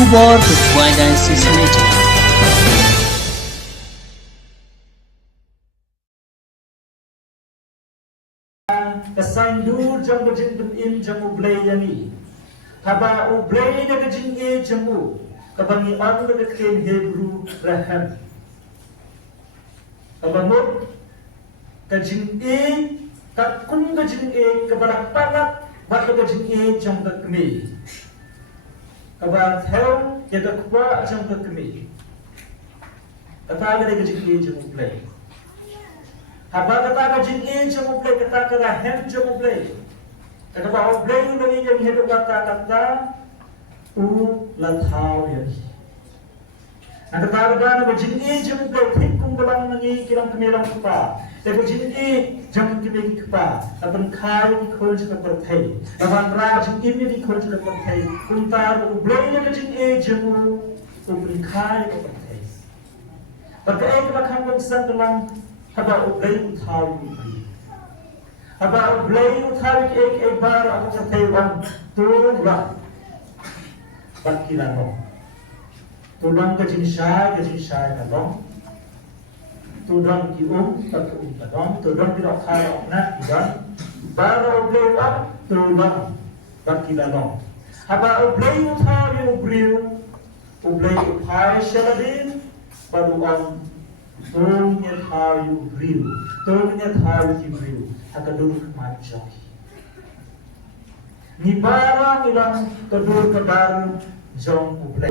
Kubor Ketua Dynasty Semeja. Kesandu jam kejin benim jamu belayani. Haba ublay na kejin jamu. Kabangi ang na kejin Hebrew raham. Kabamut kejin kakung kejin kabarak pangat bat kejin jam kekmi. Kabar theo ya kakwa jam kekmi. Kata ada kejin jamu belay. Haba kata kejin jamu belay kata kerahem jamu belay. Kata bahawa belay lagi yang hidup kata lathau ya. Nah kata kejin jamu belay hikung belang nangi kiram kemerang kupa. Tapi kejin jamu kebegi kupa. Apan kai dikol juga berthai. Apan rajin ini dikol juga berthai. Kuntar belay kejin jamu upin kai berthai. Berkai kebakang bangsa dalam haba ublay uthau ubri. Haba ublay uthau ek bar aku cataiwan tulang bakilano. Tulang kejin syai kalong. Tulang ki kadong. Tulang ki rokhai okna kidan. Bar ublay tulang bakilano. Haba ublay uthau ubri. Ublay uthau syalabin baru Tolnya tahu riu, tolnya tahu riu, akadur kemacau. Ni barang ilang kadur kadar jong ublay.